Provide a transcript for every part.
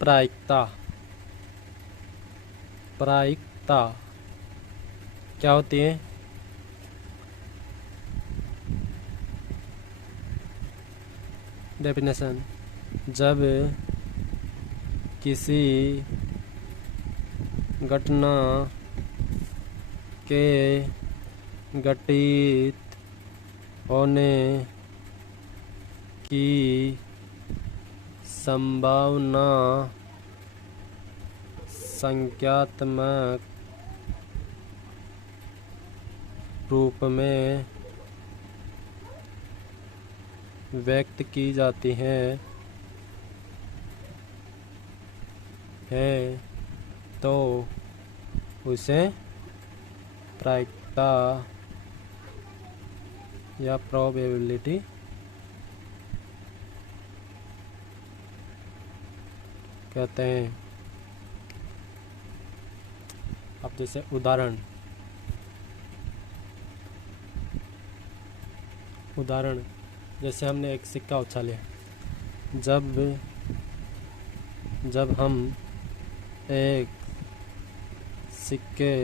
प्रायिकता। प्रायिकता क्या होती है? डेफिनेशन: जब किसी घटना के घटित होने की संभावना संख्यात्मक रूप में व्यक्त की जाती है तो उसे प्रायिकता या प्रोबेबिलिटी कहते हैं। अब जैसे उदाहरण जैसे हमने एक सिक्का उछाले, जब हम एक सिक्के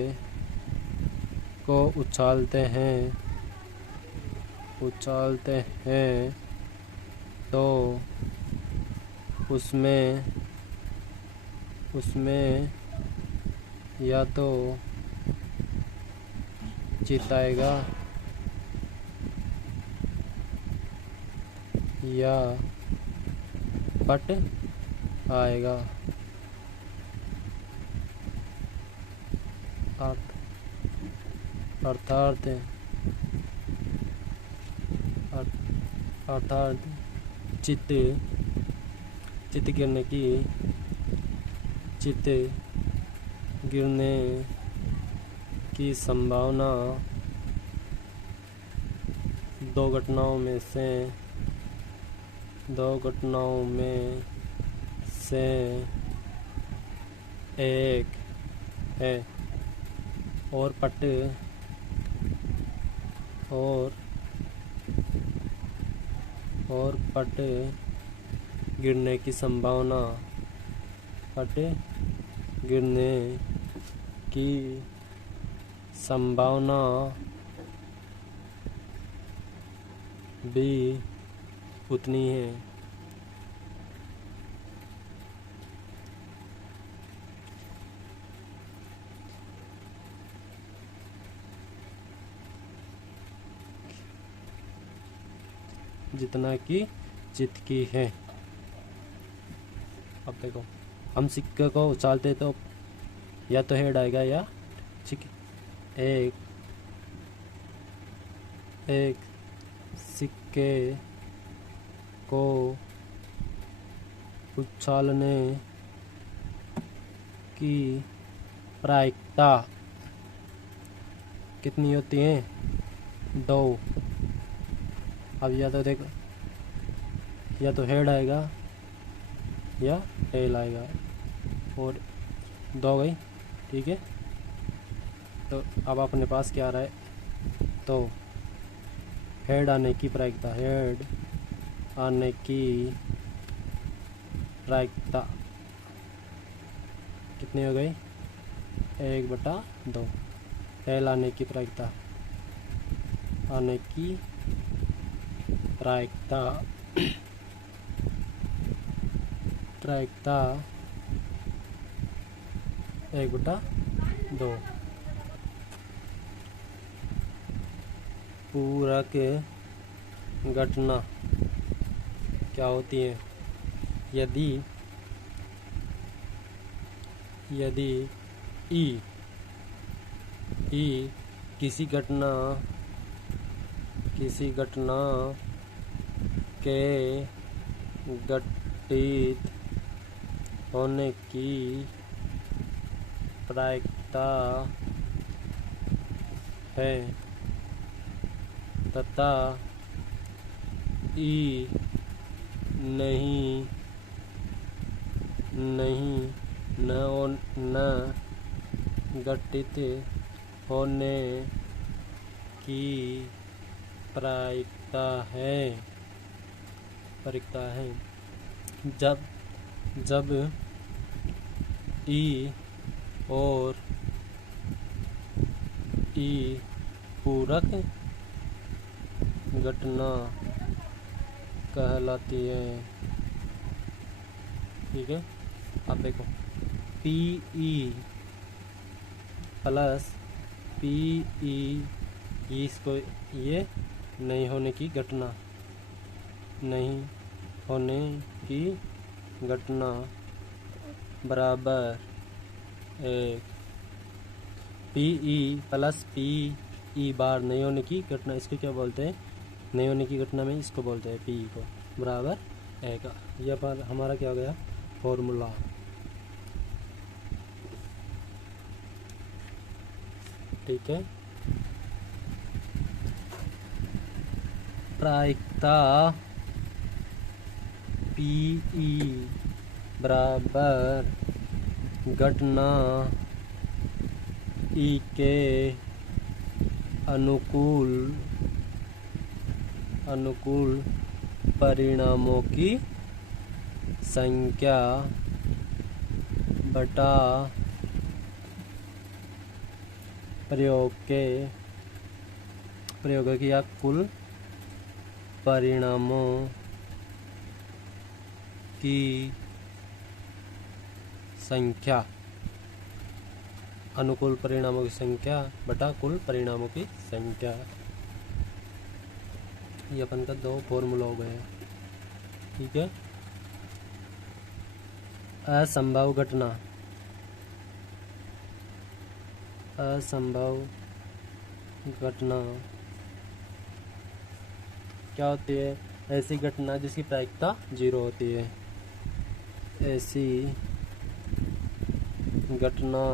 को उछालते हैं तो उसमें या तो चित आएगा या पट आएगा। अर्थात चित गिरने की संभावना दो घटनाओं में से एक है और पट गिरने की संभावना भी उतनी है। जितना कि चित की है। अब देखो, हम सिक्के को उछालते तो या तो हेड आएगा या ठीक। एक सिक्के को उछालने की प्रायिकता कितनी होती है? 2। अब या तो देखो, या तो हेड आएगा या टेल आएगा और 2 गई, ठीक है। तो अब अपने पास क्या आ रहा है? तो हेड आने की प्रायिकता कितनी हो गई? 1/2। टेल आने की प्रायिकता 1/2। पूरा के घटना क्या होती है? यदि ई किसी घटना के घटित होने की प्रायिकता है तथा ई न घटित होने की प्रायिकता है। जब ई और ई पूरक घटना कहलाती है। ठीक है, आप देखो पी ई प्लस पी ई, इसको ये नहीं होने की घटना, नहीं होने की घटना बराबर एक। P E plus P E bar नहीं होने की घटना, इसको क्या बोलते हैं? नहीं होने की घटना में इसको बोलते हैं पी ई को, बराबर एक। यह पर हमारा क्या हो गया? फॉर्मूला। ठीक है, प्रायिकता पी ई बराबर घटना ई के अनुकूल परिणामों की संख्या बटा प्रयोग किया कुल परिणामों की संख्या, अनुकूल परिणामों की संख्या बटा कुल परिणामों की संख्या। ये अपन का 2 फॉर्मूला हो गए। ठीक है, असंभव घटना, असंभव घटना क्या होती है? ऐसी घटना जिसकी प्रायिकता 0 होती है। ऐसी घटना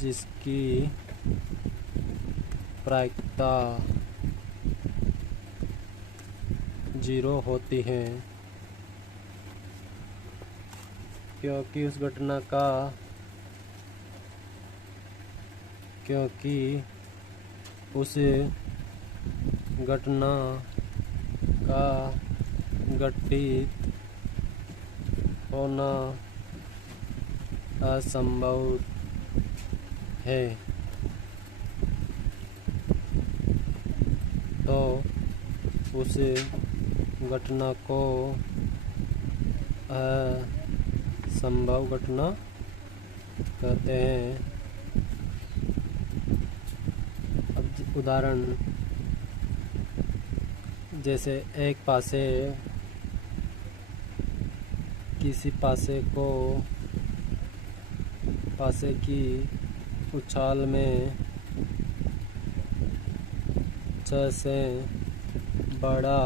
जिसकी प्रायिकता 0 होती है, क्योंकि उस घटना का घटित होना असंभव है। तो उस घटना को असंभव घटना कहते हैं। अब उदाहरण, जैसे एक पासे किसी पासे की उछाल में 6 से बड़ा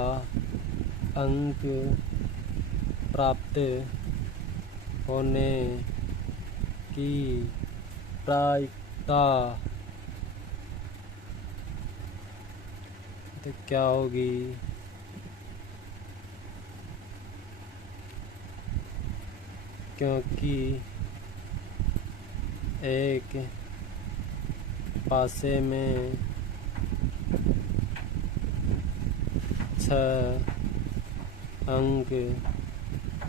अंक प्राप्त होने की प्रायिकता तो क्या होगी? क्योंकि एक पासे में 6 अंक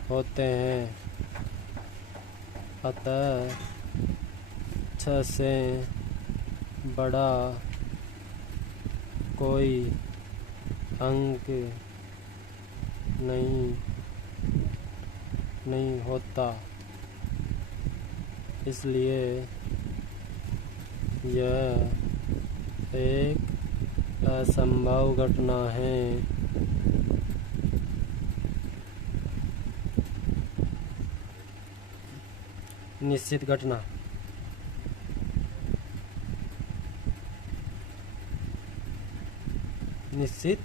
होते हैं, अतः 6 से बड़ा कोई अंक नहीं होता। इसलिए यह एक असंभव घटना है। निश्चित घटना, निश्चित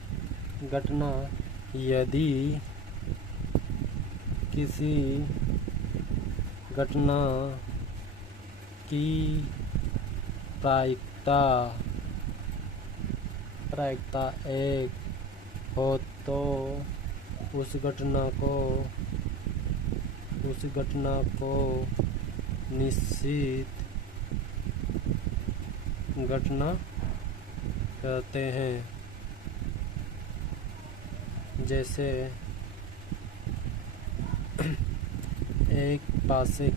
घटना यदि किसी घटना की प्रायिकता 1 हो तो उस घटना को निश्चित घटना कहते हैं। जैसे एक पासे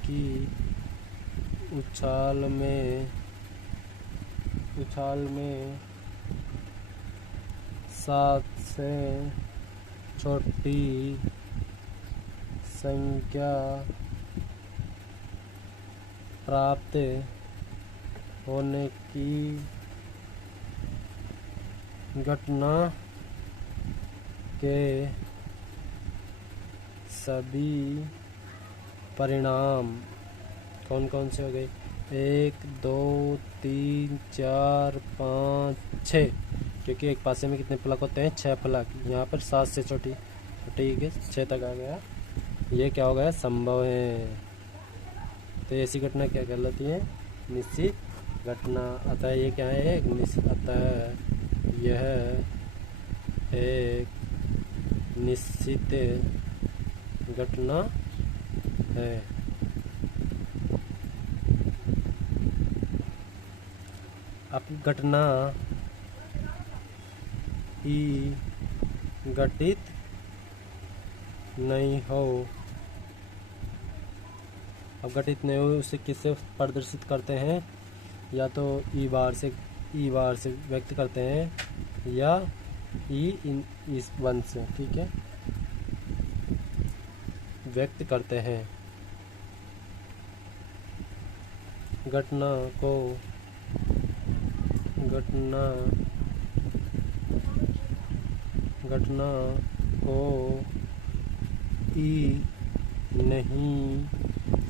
की उछाल में 7 से छोटी संख्या प्राप्त होने की घटना के सभी परिणाम कौन कौन से हो गए? 1 2 3 4 5 6, क्योंकि एक पासे में कितने फलक होते हैं? 6 फलक। यहाँ पर 7 से छोटी, ठीक है, 6 तक आ गया। ये क्या हो गया? संभव है। तो ऐसी घटना क्या कहलाती है? निश्चित घटना। अतः ये क्या है? अतः यह एक निश्चित घटना है। अब घटना ही घटित नहीं हो, अब घटित नहीं हो उसे किससे प्रदर्शित करते हैं? या तो ई बार से व्यक्त करते हैं या इस वन से, ठीक है, व्यक्त करते हैं। घटना को ई नहीं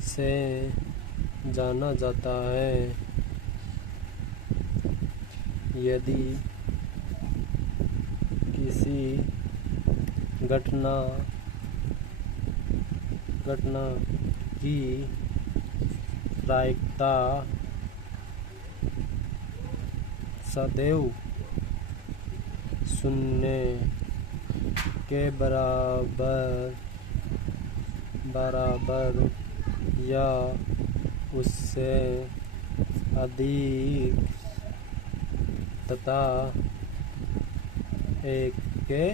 से जाना जाता है यदि किसी घटना की प्रायिकता सदैव शून्य के बराबर या उससे अधिक तथा 1 के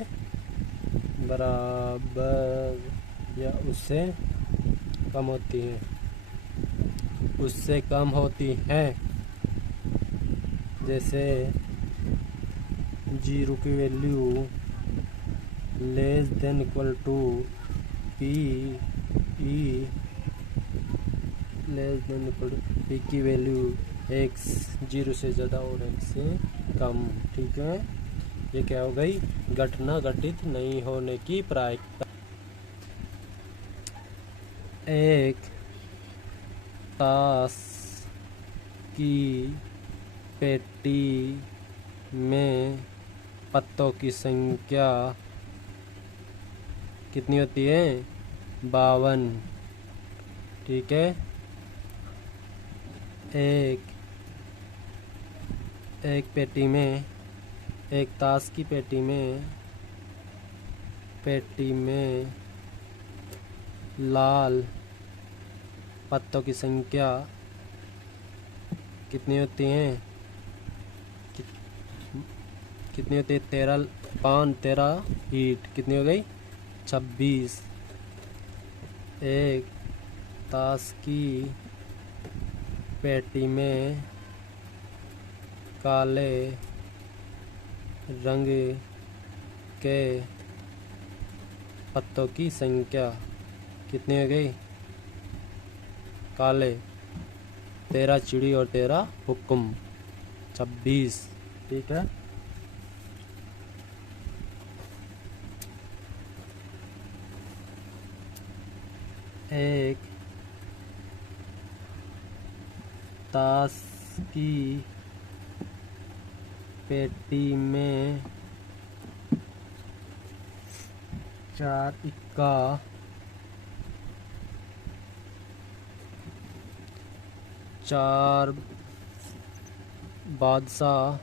बराबर या उससे कम होती है। जैसे 0 की value less than equal to p की वैल्यू x 0 से ज़्यादा और x से कम, ठीक है। ये क्या हो गई? घटना घटित नहीं होने की प्रायिकता। एक ताश की पेटी में पत्तों की संख्या कितनी होती है? 52, ठीक है। एक ताश की पेटी में लाल पत्तों की संख्या कितनी होती है? कितनी होती है? 13 5 13 ईट, कितनी हो गई? 26। एक ताश की पेटी में काले रंग के पत्तों की संख्या कितनी हो गई? काले 13 चिड़ी और 13 हुक्म, 26, ठीक है। एक ताश की पेटी में 4 इक्का 4 बादशाह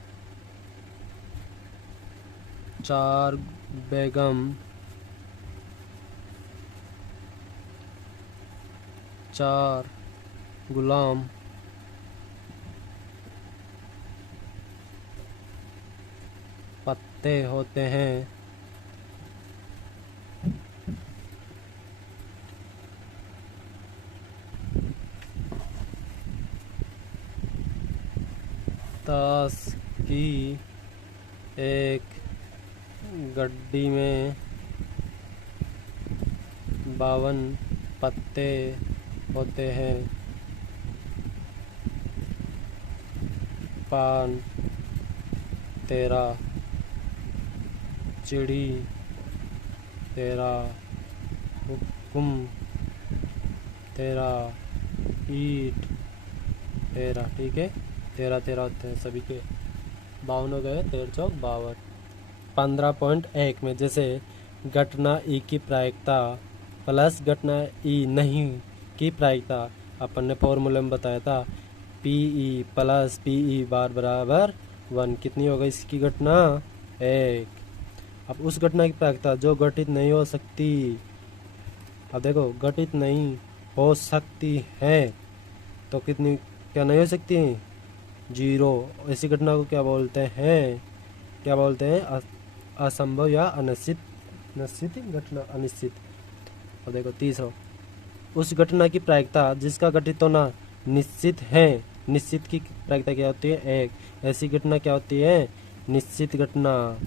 4 बेगम 4 गुलाम पत्ते होते हैं एक गड्डी में 52 पत्ते होते हैं। पान 13, चिड़ी 13, हुक्म 13, ईट 13। ठीक है, 13 होते हैं सभी के। 52 हो गए, 13 चौक 52। 15.1 में जैसे घटना ई की प्रायिकता प्लस घटना ई नहीं की प्रायिकता, अपन ने फॉर्मूले में बताया था P E plus P E bar बराबर 1। कितनी हो गई इसकी घटना? 1। अब उस घटना की प्रायिकता जो घटित नहीं हो सकती, अब देखो घटित नहीं हो सकती है तो कितनी क्या नहीं हो सकती? 0। ऐसी घटना को क्या बोलते हैं? क्या बोलते हैं? असंभव या अनिश्चित घटना, अनिश्चित। और देखो तीसरा, उस घटना की प्रायिकता जिसका घटित होना निश्चित है। निश्चित की प्रायिकता क्या होती है? 1। ऐसी घटना क्या होती है? निश्चित घटना।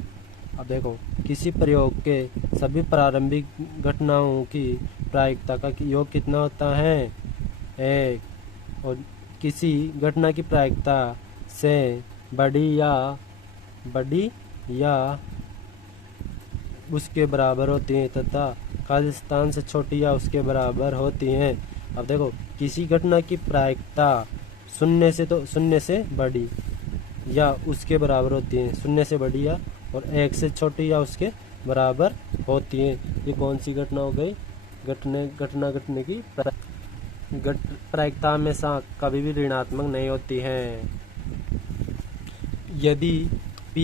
अब देखो किसी प्रयोग के सभी प्रारंभिक घटनाओं की प्रायिकता का योग कितना होता है? 1। और किसी घटना की प्रायिकता से बड़ी या उसके बराबर होती है तथा कार्य स्थान से छोटी या उसके बराबर होती हैं। अब देखो किसी घटना की प्रायिकता शून्य से बड़ी या उसके बराबर होती है, 0 से बड़ी या और 1 से छोटी या उसके बराबर होती है। ये कौन सी घटना हो गई? घटने की प्रायिकता हमेशा कभी भी ऋणात्मक नहीं होती है। यदि P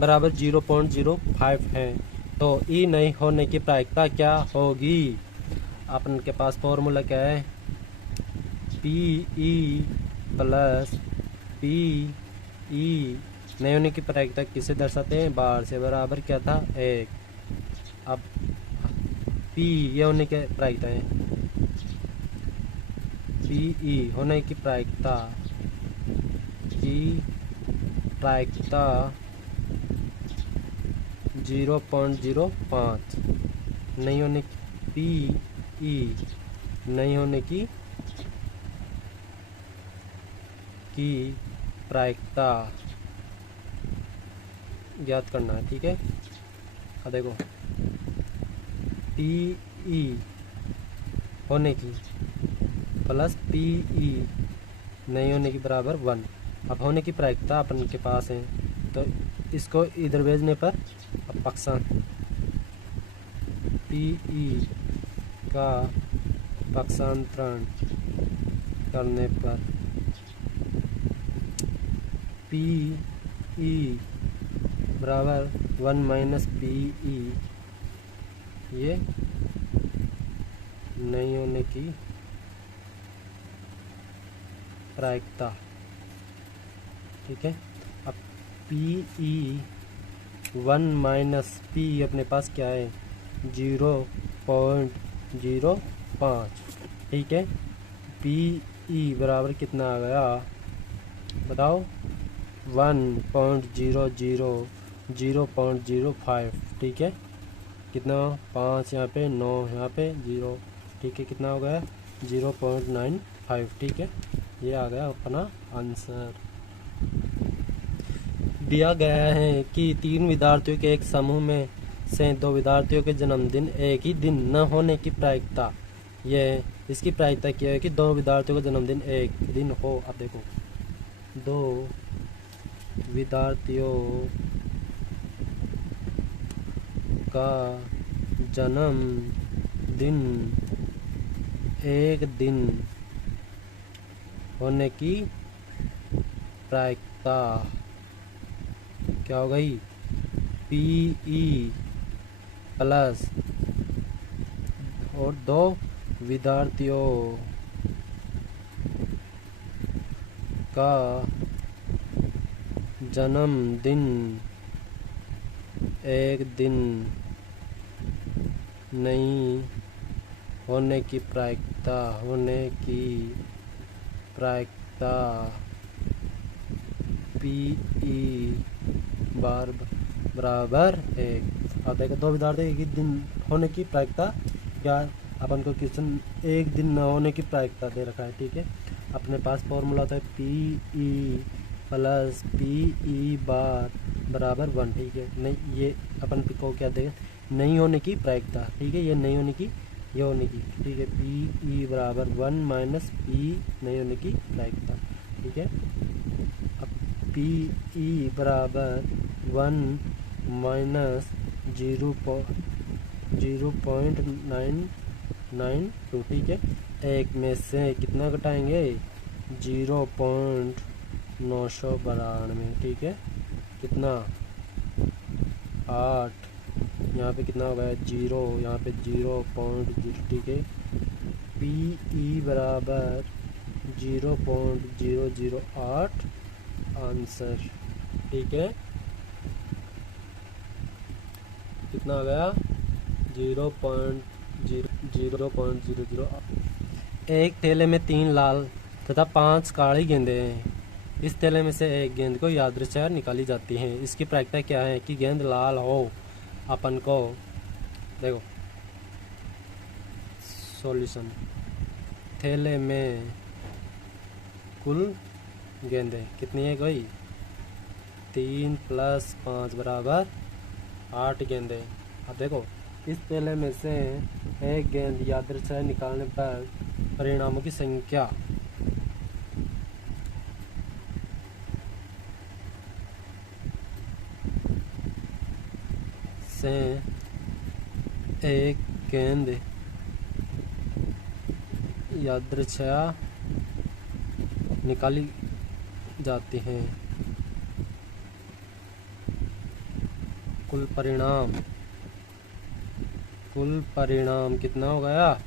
बराबर 0.05 है तो E नहीं होने की प्रायिकता क्या होगी? अपन के पास फॉर्मूला क्या है? PE प्लस PE नहीं होने की प्रायिकता किसे दर्शाते हैं? बार से बराबर क्या था? 1। अब P ये होने की प्रायिकता है, PE होने की प्रायिकता 0.05 नहीं होने की PE नहीं होने की प्रायिकता ज्ञात करना है। ठीक है, अब देखो PE होने की प्लस PE नहीं होने की बराबर 1। अब होने की प्रायिकता अपन के पास है तो इसको इधर भेजने पर अब पक्षांत PE का पक्षांतरण करने पर PE बराबर 1 माइनस PE ये नहीं होने की प्रायिकता। ठीक है, अब PE 1 माइनस P अपने पास क्या है? 0.05। ठीक है, PE बराबर कितना आ गया बताओ? 0.05। ठीक है, कितना? 5 यहाँ पे, 9 यहाँ पे, 0। ठीक है, कितना हो गया? 0.95। ठीक है, ये आ गया अपना आंसर। दिया गया है कि 3 विद्यार्थियों के एक समूह में से 2 विद्यार्थियों के जन्मदिन एक ही दिन न होने की प्रायिकता, ये इसकी प्रायिकता क्या है कि 2 विद्यार्थियों का जन्मदिन एक दिन हो। अब देखो 2 विद्यार्थियों का जन्मदिन एक दिन होने की प्रायिकता क्या हो गई? PE प्लस और 2 विद्यार्थियों का जन्मदिन एक दिन नहीं होने की प्रायिकता PE बार बराबर 1। अब देखो दो विद्यार्थी एक ही दिन होने की प्रायिकता, या अपन को क्वेश्चन एक दिन न होने की प्रायिकता दे रखा है, ठीक है। अपने पास फॉर्मूला होता है PE प्लस PE बार बराबर 1, ठीक है। नहीं, ये अपन को क्या देगा, नहीं होने की प्रायिकता, ठीक है। ये नहीं होने की, ये होने की, ठीक है। PE बराबर 1 माइनस P नहीं होने की प्रायिकता, ठीक है। अब PE बराबर 1 माइनस 0.992, ठीक है। एक में से कितना घटाएंगे, 0.992, ठीक है। कितना 8, यहाँ पे कितना हो गया 0, यहाँ पे 0.0, ठीक है। PE बराबर 0.008 आंसर, ठीक है। कितना हो गया 0.008। एक थैले में 3 लाल तथा 5 काली गेंदें हैं। इस थैले में से एक गेंद को यादृच्छा निकाली जाती है। इसकी प्रायिकता क्या है कि गेंद लाल हो। अपन को देखो सॉल्यूशन, थैले में कुल गेंदें कितनी है कोई, 3 + 5 बराबर 8 गेंदें। अब देखो इस थैले में से एक गेंद यादृच्छा निकालने पर परिणामों की संख्या से एक गेंद यादृच्छा निकाली जाती है। कुल परिणाम कितना हो गया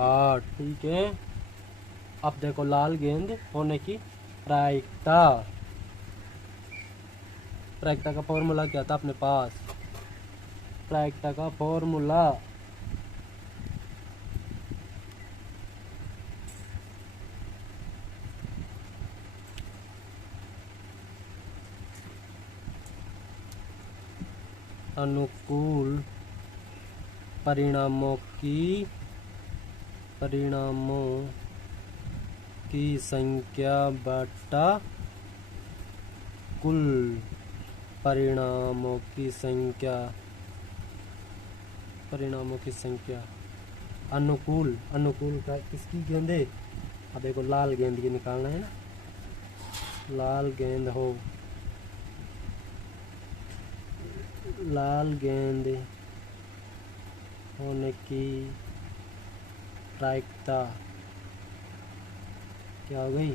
8, ठीक है। अब देखो लाल गेंद होने की प्रायिकता का फॉर्मूला क्या था अपने पास, प्रायिकता का फॉर्मूला अनुकूल परिणामों की संख्या बटा कुल परिणामों की संख्या। अनुकूल का किसकी गेंदे, अब देखो लाल गेंद की निकालना है ना, लाल गेंद होने की प्रायिकता क्या हो गई,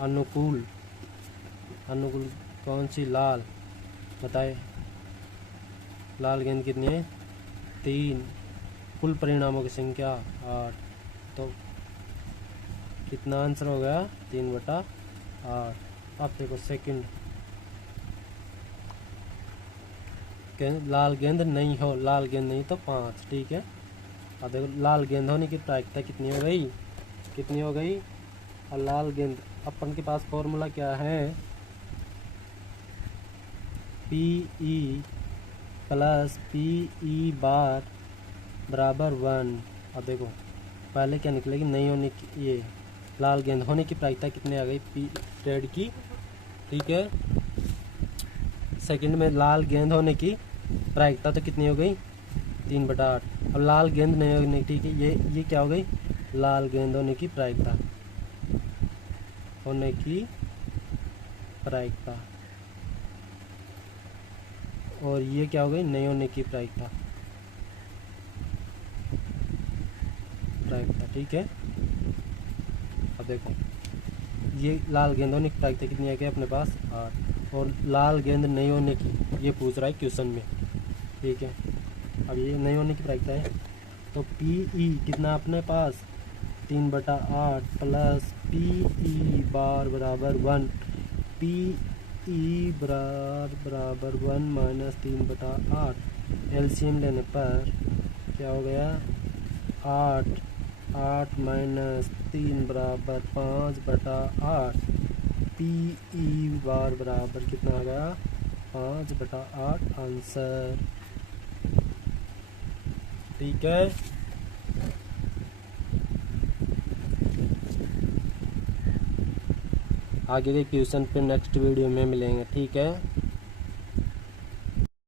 अनुकूल कौन सी, लाल, बताए। लाल गेंद कितनी है 3, कुल परिणामों की संख्या 8, तो कितना आंसर हो गया 3/8। अब देखो सेकंड, लाल गेंद नहीं तो 5, ठीक है। अब देखो लाल गेंद होने की प्रायिकता कितनी हो गई, और लाल गेंद अपन के पास फॉर्मूला क्या है, PE प्लस PE बार बराबर 1। अब देखो पहले क्या निकलेगी, नहीं होने की, ये लाल गेंद होने की प्रायिकता कितनी आ गई P रेड की, ठीक है। सेकंड में लाल गेंद होने की प्रायिकता तो कितनी हो गई 3/8। अब लाल गेंद नहीं होने, ठीक है, ये क्या हो गई, लाल गेंद होने की प्रायिकता और ये क्या हो गई, नहीं होने की प्रायिकता, ठीक है। अब देखो ये लाल गेंद होने की प्रायिकता कितनी आ गई अपने पास 8, और लाल गेंद नहीं होने की ये पूछ रहा है क्वेश्चन में, ठीक है। अब ये नहीं होने की प्रायिकता है, तो PE कितना अपने पास 3/8 प्लस PE बार बराबर 1, PE बराबर 1 माइनस 3/8। एलसीएम लेने पर क्या हो गया 8 8 माइनस 3 बराबर 5/8। पी ई बार बराबर कितना आ गया? 5/8 आंसर। ठीक है, आगे के क्वेश्चन पे नेक्स्ट वीडियो में मिलेंगे। ठीक है।